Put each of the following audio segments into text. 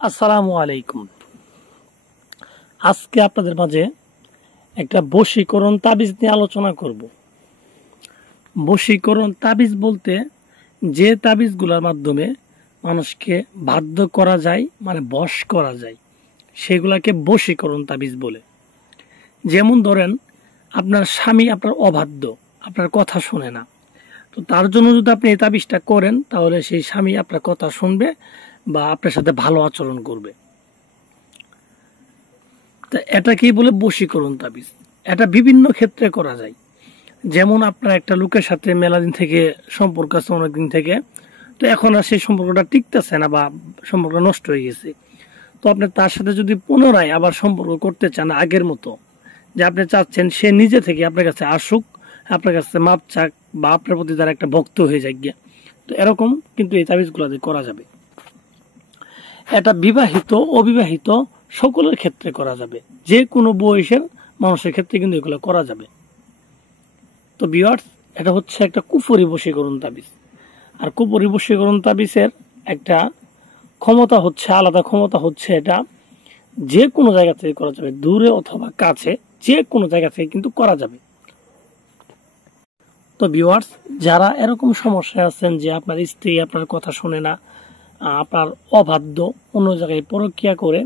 আসসালামু আলাইকুম। আজকে আপনাদের মাঝে একটা বশীকরণ তাবিজ নিয়ে আলোচনা করব। বশীকরণ তাবিজ বলতে যে তাবিজগুলোর মাধ্যমে মানুষকে বাধ্য করা যায়, মানে বশ করা যায়, সেগুলাকে বশীকরণ তাবিজ বলে। যেমন ধরেন, আপনার স্বামী আপনার অবাধ্য, আপনার কথা শোনে না, তো তার জন্য যদি আপনি এই তাবিজটা করেন, তাহলে সেই স্বামী আপনার কথা শুনবে বা আপনার সাথে ভালো আচরণ করবে। তা এটাকেই বলে বশীকরণ তাবিজ। এটা বিভিন্ন ক্ষেত্রে করা যায়। যেমন আপনার একটা লোকের সাথে মেলাদিন থেকে সম্পর্ক আছে, অনেকদিন থেকে, তো এখন আর সেই সম্পর্কটা টিকতেছে না বা সম্পর্ক নষ্ট হয়ে গেছে। তো আপনি তার সাথে যদি পুনরায় আবার সম্পর্ক করতে চান আগের মতো, যে আপনি চাচ্ছেন সে নিজে থেকে আপনার কাছে আসুক, আপনার কাছে মাপ চাক বা আপনার প্রতি তার একটা ভক্ত হয়ে যাক গিয়া, তো এরকম কিন্তু এই তাবিজগুলো দিয়ে করা যাবে। এটা বিবাহিত অবিবাহিত সকলের ক্ষেত্রে করা যাবে, যে কোনো বয়সের মানুষের ক্ষেত্রে কিন্তু এগুলো করা যাবে। তো ভিউয়ার্স, এটা হচ্ছে একটা কুফরি বশীকরণ তাবিজ। আর কুফরি বশীকরণ তাবিজের একটা ক্ষমতা হচ্ছে, আলাদা ক্ষমতা হচ্ছে, এটা যে কোনো জায়গা থেকে করা যাবে, দূরে অথবা কাছে, যে কোনো জায়গা থেকে কিন্তু করা যাবে। তো ভিউয়ার্স, যারা এরকম সমস্যায় আছেন যে আপনার স্ত্রী আপনার কথা শোনে না, আপনার অবাধ্য, অন্য জায়গায় পরক্রিয়া করে,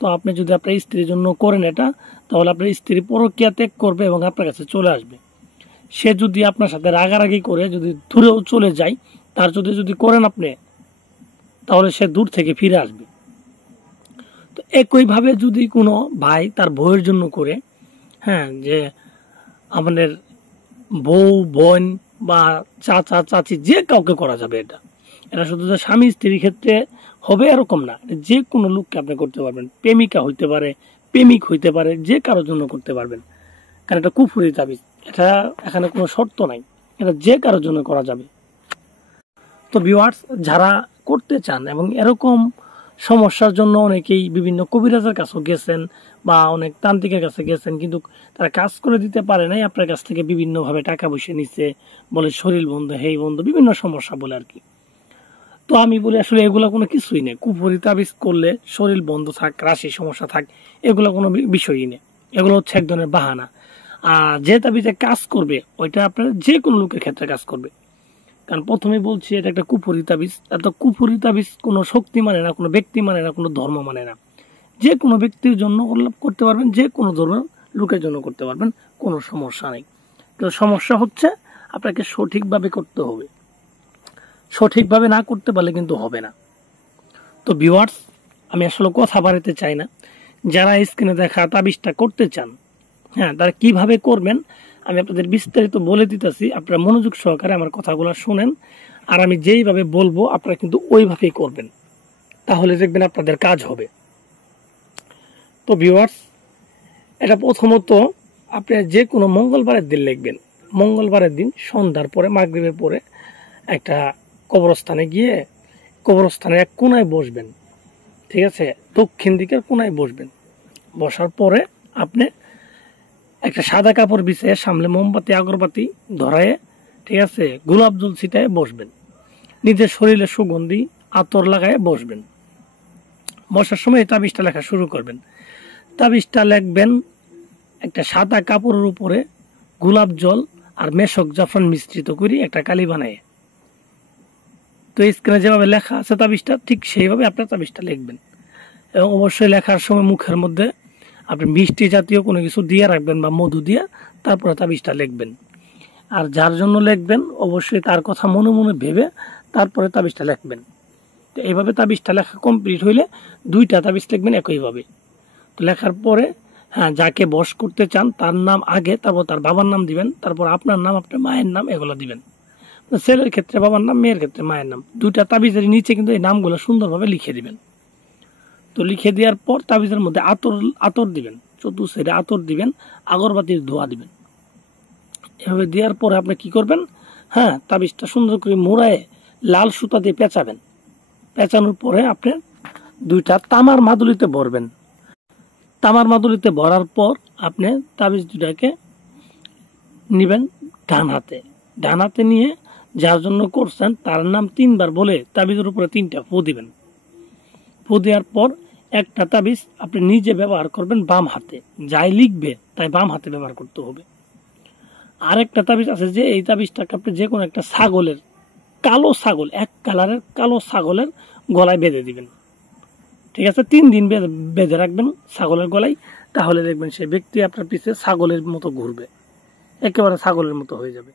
তো আপনি যদি আপনার স্ত্রীর জন্য করেন এটা, তাহলে আপনার স্ত্রী পরক্রিয়া ত্যাগ করবে এবং আপনার কাছে চলে আসবে। সে যদি আপনার সাথে রাগারাগি করে যদি দূরেও চলে যায়, তার যদি করেন আপনি, তাহলে সে দূর থেকে ফিরে আসবে। তো একইভাবে যদি কোনো ভাই তার বউয়ের জন্য করে, হ্যাঁ, যে আমাদের বউ বোন বা চাচা চাচি যে কাউকে করা যাবে। এটা এটা শুধু যে স্বামী স্ত্রীর ক্ষেত্রে হবে এরকম না, যে কোনো লোককে আপনি করতে পারবেন। প্রেমিকা হইতে পারে, প্রেমিক হইতে পারে, যে কারোর জন্য করতে পারবেন। কারণ এটা কুফরি তাবিজ, এটা এখানে কোনো শর্ত নাই, এটা যে কারোর জন্য করা যাবে। তো ভিউয়ার্স, যারা করতে চান এবং এরকম সমস্যার জন্য অনেকেই বিভিন্ন কবিরাজের কাছেও গেছেন বা অনেক তান্ত্রিকের কাছে গেছেন, কিন্তু তারা কাজ করে দিতে পারে নাই, আপনার কাছ থেকে বিভিন্নভাবে টাকা পয়সা নিচ্ছে, বলে শরীর বন্ধ, হেই বন্ধ, বিভিন্ন সমস্যা বলে আর কি। তো আমি বলি আসলে এগুলো কোনো কিছুই নেই। কুফরি তাবিজ করলে শরীর বন্ধ থাক, রাশি সমস্যা থাক, এগুলো কোনো বিষয়ই নেই। এগুলো হচ্ছে এক ধরনের বাহানা। আর যে তাবিজে কাজ করবে ওইটা আপনার যে কোনো লোকের ক্ষেত্রে কাজ করবে। কারণ প্রথমে বলছি এটা একটা কুফরি তাবিজ। এত কুফরি তাবিজ কোনো শক্তি মানে না, কোনো ব্যক্তি মানে না, কোনো ধর্ম মানে না। যে কোনো ব্যক্তির জন্য করতে পারবেন, যে কোনো ধর্মের লোকের জন্য করতে পারবেন, কোনো সমস্যা নেই। তো সমস্যা হচ্ছে আপনাকে সঠিকভাবে করতে হবে। সঠিকভাবে না করতে পারলে কিন্তু হবে না। তো ভিউয়ার্স, আমি আসলে কথা বাড়াতে চাই না। যারা স্ক্রিনে দেখা তাবিজটা করতে চান, হ্যাঁ, তারা কিভাবে করবেন আমি আপনাদের বিস্তারিত বলে দিতেছি। আপনারা মনোযোগ সহকারে আমার কথাগুলো শুনেন, আর আমি যেইভাবে বলবো আপনারা কিন্তু ওইভাবেই করবেন, তাহলে দেখবেন আপনাদের কাজ হবে। তো ভিউয়ার্স, এটা প্রথমত আপনি যে কোনো মঙ্গলবারের দিন লিখবেন। মঙ্গলবারের দিন সন্ধ্যার পরে, মাগরিবের পরে একটা কবরস্থানে গিয়ে কবরস্থানের এক কোনায় বসবেন। ঠিক আছে, দক্ষিণ দিকের কোনায় বসবেন। বসার পরে আপনি একটা সাদা কাপড় বিছিয়ে সামনে মোমবাতি আগরবাতি ধরায়, ঠিক আছে, গোলাপ জল ছিটায় বসবেন। নিজের শরীরে সুগন্ধি আতর লাগায় বসবেন। বসার সময় তাবিজটা লেখা শুরু করবেন। তাবিজটা লিখবেন একটা সাদা কাপড়ের উপরে গোলাপ জল আর মেশক জাফরান মিশ্রিত করে একটা কালি বানায়। তো স্ক্রিনে যেভাবে লেখা আছে তাবিজটা, ঠিক সেইভাবে আপনার তাবিজটা লিখবেন। এবং অবশ্যই লেখার সময় মুখের মধ্যে আপনি মিষ্টি জাতীয় কোনো কিছু দিয়ে রাখবেন বা মধু দিয়ে, তারপরে তাবিজটা লিখবেন। আর যার জন্য লিখবেন অবশ্যই তার কথা মনে মনে ভেবে তারপরে তাবিজটা লিখবেন। তো এইভাবে তাবিজটা লেখা কমপ্লিট হইলে দুইটা তাবিজ লিখবেন একইভাবে। তো লেখার পরে, হ্যাঁ, যাকে বশ করতে চান তার নাম আগে, তারপর তার বাবার নাম দিবেন, তারপর আপনার নাম, আপনার মায়ের নাম, এগুলো দিবেন। ছেলের ক্ষেত্রে বাবার নাম, মেয়ের ক্ষেত্রে মায়ের নাম। দুইটা তাবিজের নিচে কিন্তু এই নামগুলো সুন্দরভাবে লিখে দিবেন। তো লিখে দেওয়ার পর তাবিজের মধ্যে আতর দিবেন, চতুর্থ সাইডে আতর দিবেন, আগরবাতির ধোয়া দিবেন। এভাবে দেওয়ার পরে আপনি কি করবেন, হ্যাঁ, তাবিজটা সুন্দর করে মোড়ায় লাল সুতা দিয়ে পেঁচাবেন। পেঁচানোর পরে আপনি দুইটা তামার মাদুলিতে ভরবেন। তামার মাদুলিতে ভরার পর আপনি তাবিজ দুটাকে নিবেন ডান হাতে। ডান হাতে নিয়ে যার জন্য করছেন তার নাম তিনবার বলে তাবিজের উপরে তিনটা ফু দিবেন। ফু দেওয়ার পর একটা তাবিজ আপনি নিজে ব্যবহার করবেন বাম হাতে, যাই লিখবে তাই বাম হাতে ব্যবহার করতে হবে। আরেকটা তাবিজ আছে যে এই তাবিজটাকে আপনি যে কোনো একটা ছাগলের, কালো ছাগল, এক কালারের কালো ছাগলের গলায় বেঁধে দিবেন। ঠিক আছে, 3 দিন বেঁধে রাখবেন ছাগলের গলায়, তাহলে দেখবেন সেই ব্যক্তি আপনার পিছে ছাগলের মতো ঘুরবে, একেবারে ছাগলের মতো হয়ে যাবে।